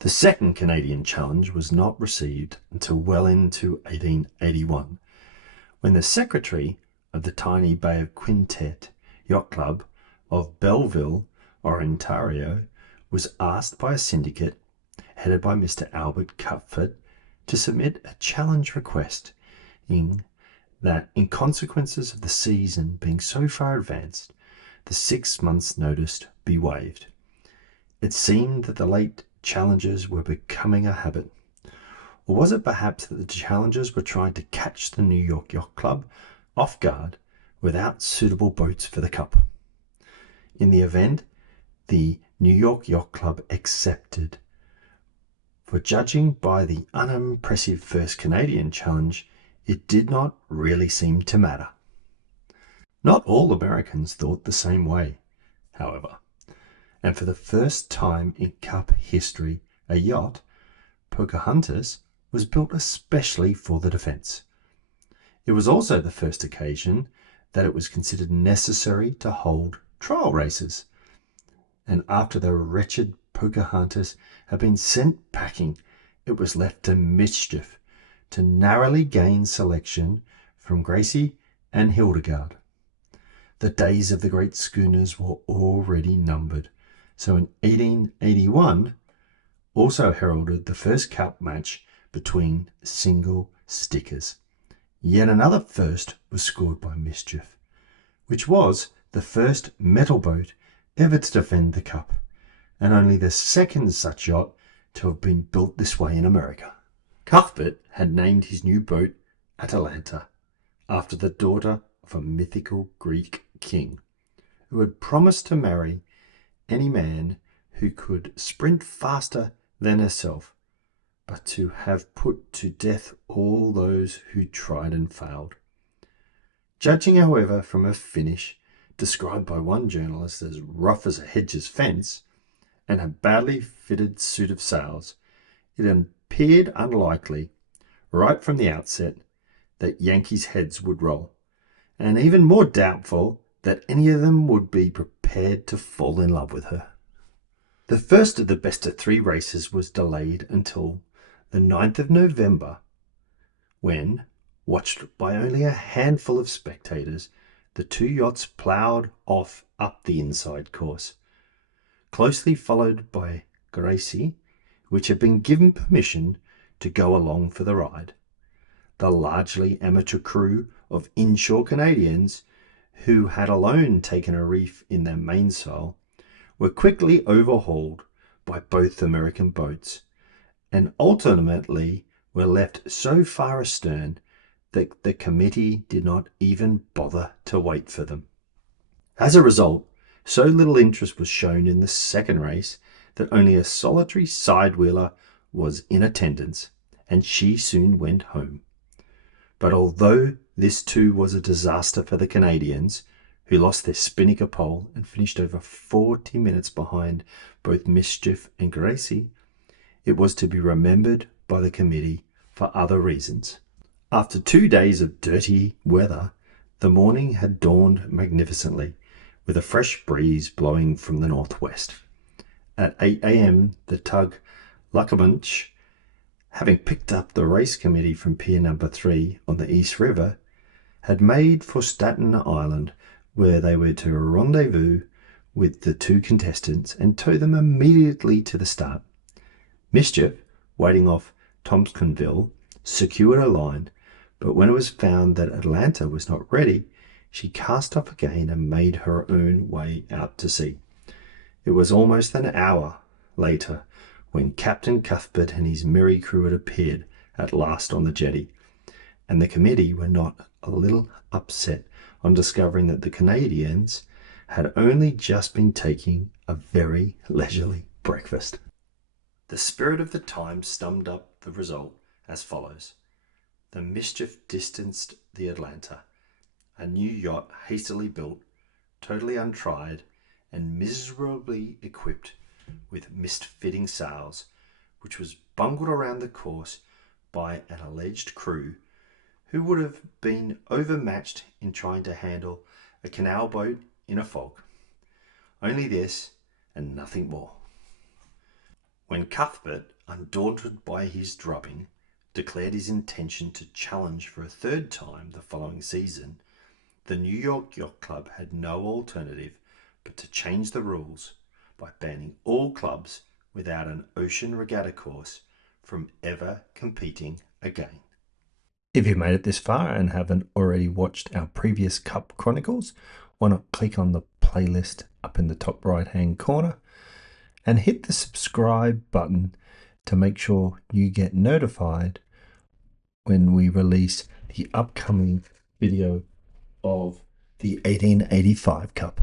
The second Canadian challenge was not received until well into 1881, when the secretary of the tiny Bay of Quintet Yacht Club of Belleville, Ontario, was asked by a syndicate headed by Mr. Albert Cuthbert to submit a challenge request in that, in consequence of the season being so far advanced, the 6 months' notice be waived. It seemed that the late challengers were becoming a habit. Or was it perhaps that the challengers were trying to catch the New York Yacht Club off guard without suitable boats for the cup? In the event, the New York Yacht Club accepted. For judging by the unimpressive first Canadian challenge, it did not really seem to matter. Not all Americans thought the same way, however, and for the first time in Cup history, a yacht, Pocahontas, was built especially for the defense. It was also the first occasion that it was considered necessary to hold trial races, and after the wretched Pocahontas had been sent packing, it was left to Mischief to narrowly gain selection from Gracie and Hildegard. The days of the great schooners were already numbered, so in 1881 also heralded the first cup match between single stickers. Yet another first was scored by Mischief, which was the first metal boat ever to defend the cup, and only the second such yacht to have been built this way in America. Cuthbert had named his new boat Atalanta, after the daughter of a mythical Greek king, who had promised to marry any man who could sprint faster than herself, but to have put to death all those who tried and failed. Judging, however, from her finish, described by one journalist as rough as a hedge's fence, and a badly fitted suit of sails, it appeared unlikely, right from the outset, that Yankees' heads would roll, and even more doubtful that any of them would be prepared to fall in love with her. The first of the best-of-3 races was delayed until the 9th of November, when, watched by only a handful of spectators, the two yachts ploughed off up the inside course, closely followed by Gracie, which had been given permission to go along for the ride. The largely amateur crew of inshore Canadians, who had alone taken a reef in their mainsail, were quickly overhauled by both American boats, and ultimately were left so far astern that the committee did not even bother to wait for them. As a result, so little interest was shown in the second race that only a solitary side-wheeler was in attendance, and she soon went home. But although this too was a disaster for the Canadians, who lost their spinnaker pole and finished over 40 minutes behind both Mischief and Gracie, it was to be remembered by the committee for other reasons. After 2 days of dirty weather, the morning had dawned magnificently, with a fresh breeze blowing from the northwest. At 8 a.m. the tug Luckamunch, having picked up the race committee from Pier Number 3 on the East River, had made for Staten Island, where they were to rendezvous with the two contestants and tow them immediately to the start. Mischief, waiting off Tompkinsville, secured a line, but when it was found that Atalanta was not ready, she cast off again and made her own way out to sea. It was almost an hour later when Captain Cuthbert and his merry crew had appeared at last on the jetty, and the committee were not a little upset on discovering that the Canadians had only just been taking a very leisurely breakfast. The spirit of the time summed up the result as follows. The Mischief distanced the Atalanta, a new yacht hastily built, totally untried, and miserably equipped with mist-fitting sails, which was bungled around the course by an alleged crew who would have been overmatched in trying to handle a canal boat in a fog. Only this and nothing more. When Cuthbert, undaunted by his drubbing, declared his intention to challenge for a third time the following season, the New York Yacht Club had no alternative but to change the rules by banning all clubs without an ocean regatta course from ever competing again. If you've made it this far and haven't already watched our previous Cup Chronicles, why not click on the playlist up in the top right hand corner and hit the subscribe button to make sure you get notified when we release the upcoming video of the 1885 Cup.